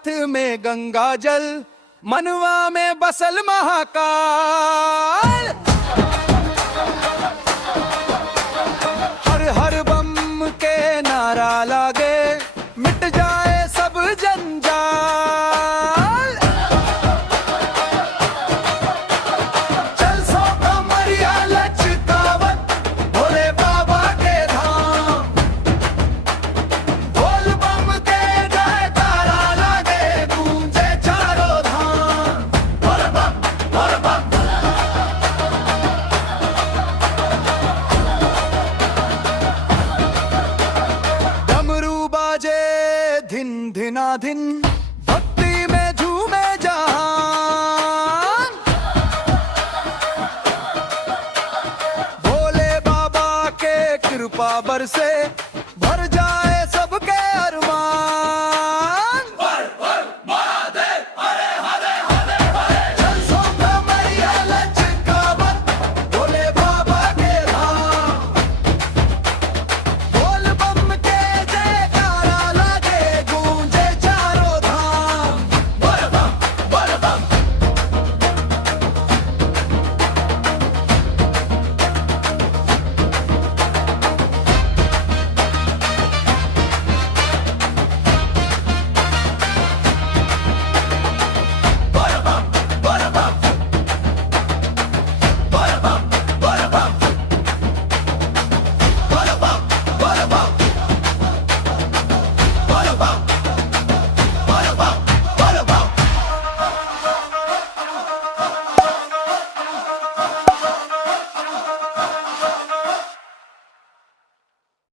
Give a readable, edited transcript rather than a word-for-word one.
हाथ में गंगा जल, मनवा में बसल महाकाल। हर हर बम के नारा लागे, मिट जाए सब जंजाल। चल सो कमरिया लचकावत, भोले बाबा के धाम। बोल बम के जयकारा लागे, गूंजे चारों धाम। बोल बम, बोल बम। डमरू बाजे धिन धिना धिन, भक्ति में झूमे जहान। भोले बाबा के कृपा बरसे, भर जाए